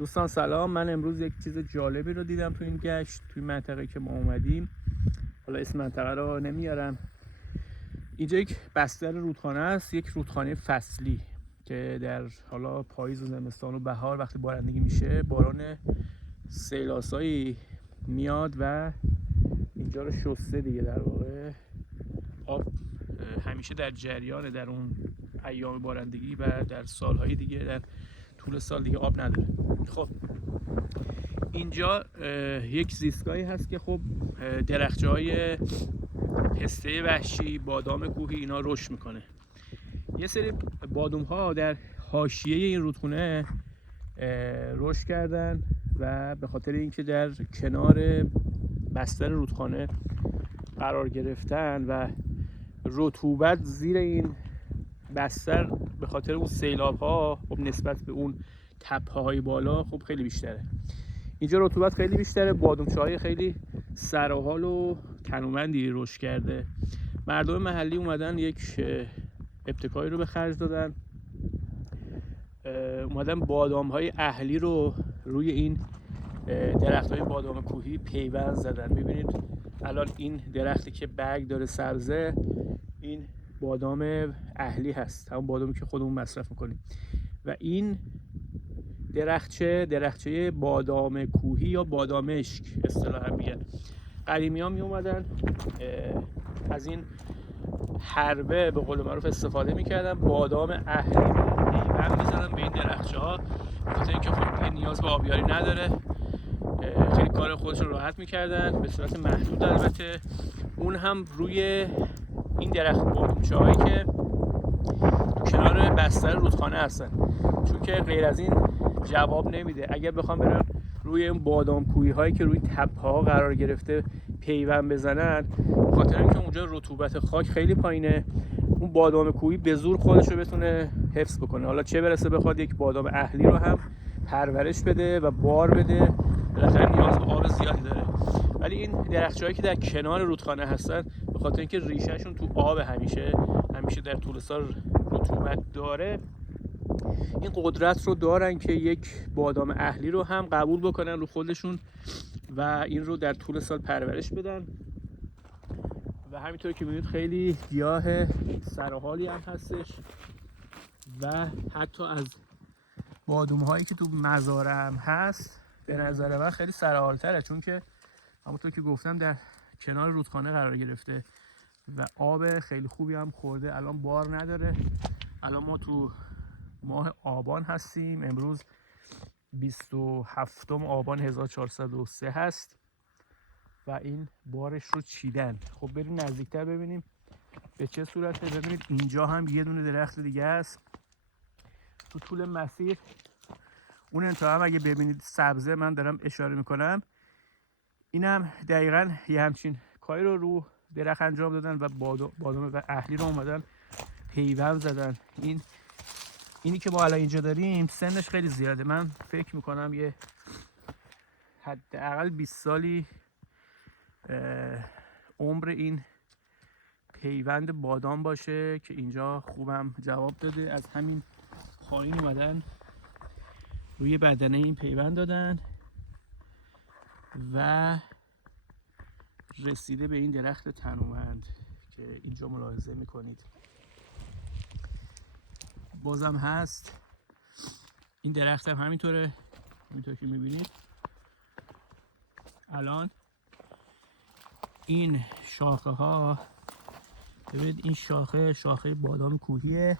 دوستان سلام. من امروز یک چیز جالبی رو دیدم تو این گشت، توی منطقه که ما اومدیم. حالا اسم منطقه رو نمیارم. اینجا یک بستر رودخانه است، یک رودخانه فصلی که در حالا پاییز و زمستان و بهار وقتی بارندگی میشه باران سیلاسایی میاد و اینجا رو شسته دیگه. در واقع آب همیشه در جریان در اون ایام بارندگی و در سالهای دیگه در طول سال دیگه آب نداره. خب اینجا یک زیستگاهی هست که خب درخت‌های پسته وحشی، بادام کوهی اینا رشد میکنه. یه سری بادوم‌ها در حاشیه این رودخونه رشد کردن و به خاطر اینکه در کنار بستر رودخانه قرار گرفتن و رطوبت زیر این بستر به خاطر اون سیلاب‌ها خب نسبت به اون تپه‌های بالا خب خیلی بیشتره. اینجا رطوبت خیلی بیشتره، بادومچه‌های خیلی سرحال و تنومندی رشد کرده. مردم محلی اومدن یک ابتکاری رو به خرج دادن، اومدن بادام‌های اهلی رو روی این درخت‌های بادام کوهی پیوند زدن. می‌بینید الان این درختی که برگ داره سبزه، این بادام اهلی هست، همون بادامی که خودمون مصرف می‌کنیم. و این درخچه بادام کوهی یا بادامشک اصطلاحاً میگن. قدیمی‌ها می اومدن از این حربه به قول معروف استفاده میکردن، بادام اهلی رو پیوند می‌زدن به این درخت‌ها، به خاطر اینکه خب دیگه نیاز به آبیاری نداره، خیلی کار خودشون راحت میکردن به صورت محدود. البته اون هم روی این درخت بادومچه‌هایی که کنار بستر رودخانه هستن، چون که غیر از این جواب نمیده. اگر بخوام برن روی این بادام کوهی هایی که روی تپه ها قرار گرفته پیوند بزنن، به خاطر اینکه اونجا رطوبت خاک خیلی پایینه، اون بادام کوهی به زور خودش رو بتونه حفظ بکنه. حالا چه برسه بخواد یک بادام اهلی رو هم پرورش بده و بار بده، بالاخره نیاز به آب زیادی داره. ولی این درخت‌هایی که در کنار رودخانه هستن، به خاطر اینکه ریشه‌شون تو آب همیشه در طول سال رطوبت داره، این قدرت رو دارن که یک بادام اهلی رو هم قبول بکنن رو خودشون و این رو در طول سال پرورش بدن. و همینطور که می‌بینید خیلی گیاه سرحالی هم هستش و حتی از بادوم هایی که تو مزارع هم هست به نظر من خیلی سرحال‌تره، چون که همونطور که گفتم در کنار رودخانه قرار گرفته و آب خیلی خوبی هم خورده. الان بار نداره. الان ما تو ماه آبان هستیم، امروز 27 آبان 1403 هست و این بارش رو چیدن. خب بریم نزدیکتر ببینیم به چه صورته. ببینید اینجا هم یه دونه درخت دیگه است تو طول مسیر. اون انتها هم اگه ببینید سبزه من دارم اشاره میکنم، اینم دقیقاً یه همچین کاری رو درخت انجام دادن و بادام و اهلی رو اومدن پیوند زدن. اینی که ما الان اینجا داریم سنش خیلی زیاده. من فکر میکنم یه حداقل 20 سالی عمر این پیوند بادام باشه که اینجا خوبم جواب داده. از همین پایین اومدن روی بدنه این پیوند دادن و رسیده به این درخت تنومند که اینجا ملاحظه میکنید. بازم هست این درخت هم همینطوره، همینطور که میبینید. الان این شاخه ها، ببینید این شاخه بادام کوهیه،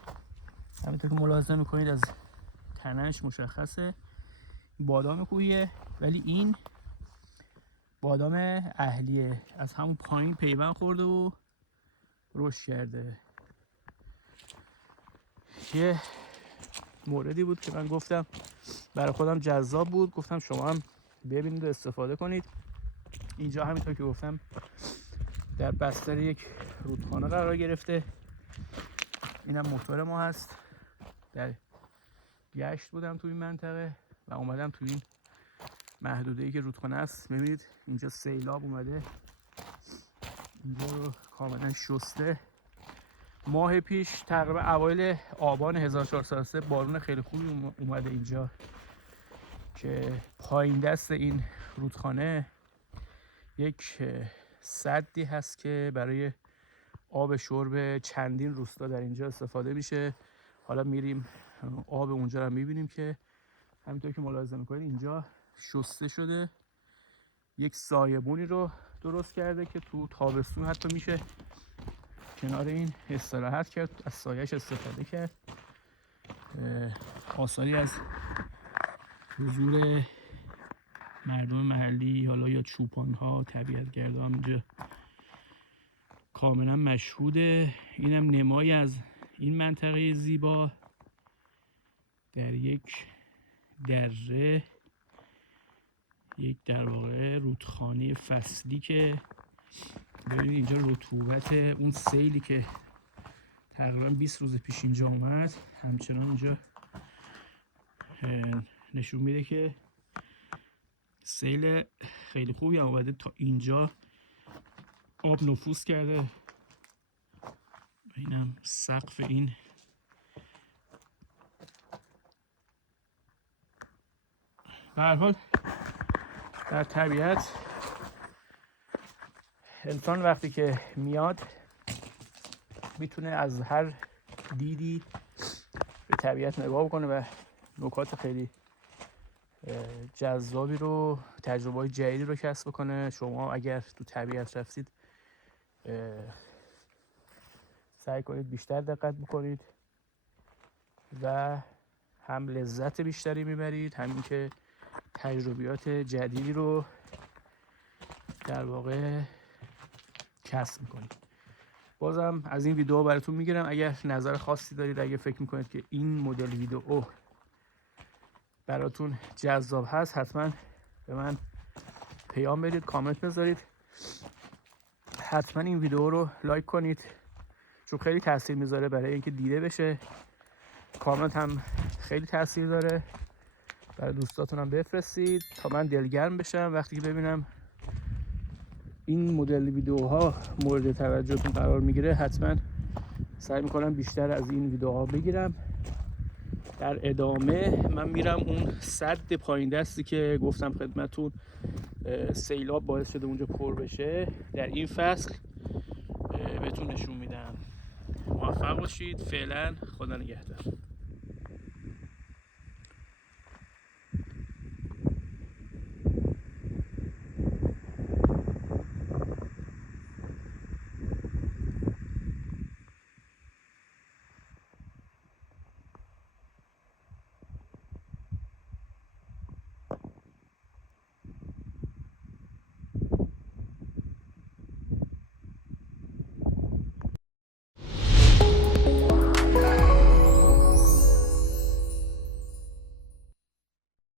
همینطور که ملاحظه میکنید از تنش مشخصه بادام کوهیه. ولی این بادام اهلیه، از همون پایین پیوند خورده و رشد کرده. یه موردی بود که من گفتم برای خودم جذاب بود، گفتم شما هم ببینید و استفاده کنید. اینجا همینطور که گفتم در بستر یک رودخانه قرار گرفته. اینم موتور ما هست. در گشت بودم تو این منطقه و اومدم تو این محدوده‌ای که رودخانه است. ببینید اینجا سیلاب اومده، اینجا رو کاملا شسته. ماه پیش تقریبا اوایل آبان 1403 بارون خیلی خوبی اومده اینجا که پایین دست این رودخانه یک سدی هست که برای آب شرب چندین روستا در اینجا استفاده میشه. حالا میریم آب اونجا رو میبینیم که همینطور که ملاحظه میکنید اینجا شسته شده، یک سایبونی رو درست کرده که تو تابستون حتی میشه کنار این استراحت کرد، از سایه‌اش استفاده کرد. آثاری از حضور مردم محلی، حالا یا چوپان‌ها، طبیعتگردان اینجا کاملا مشهوده. اینم نمایی از این منطقه زیبا در یک دره، یک در واقع رودخانه فصلی که ببینید اینجا رطوبت اون سیلی که تقریبا 20 روز پیش اینجا اومد همچنان اینجا نشون میده که سیل خیلی خوبی آمده تا اینجا، آب نفوذ کرده. اینم سقف این به هر حال در طبیعت انسان وقتی که میاد میتونه از هر دیدی به طبیعت نگاه کنه و نکات خیلی جذابی رو، تجربه‌های جدیدی رو کسب کنه. شما اگر تو طبیعت رفتید سعی کنید بیشتر دقت بکنید و هم لذت بیشتری میبرید، همین که تجربیات جدیدی رو در واقع کسب میکنید. بازم از این ویدیو براتون میگیرم. اگر نظر خاصی دارید، اگر فکر میکنید که این مدل ویدیو براتون جذاب هست، حتما به من پیام بدید، کامنت بذارید. حتما این ویدیو رو لایک کنید چون خیلی تاثیر میذاره برای اینکه دیده بشه. کامنت هم خیلی تاثیر داره، برای دوستاتون هم بفرستید تا من دلگرم بشم وقتی که ببینم این مدل ویدیوها مورد توجهتون قرار میگیره. حتما سعی میکنم بیشتر از این ویدیوها بگیرم. در ادامه من میرم اون سد پایین دستی که گفتم خدمتون سیلاب باعث شده اونجا پر بشه، در این فصل بهتون نشون میدم. موفق باشید. فعلا خدا نگهدار.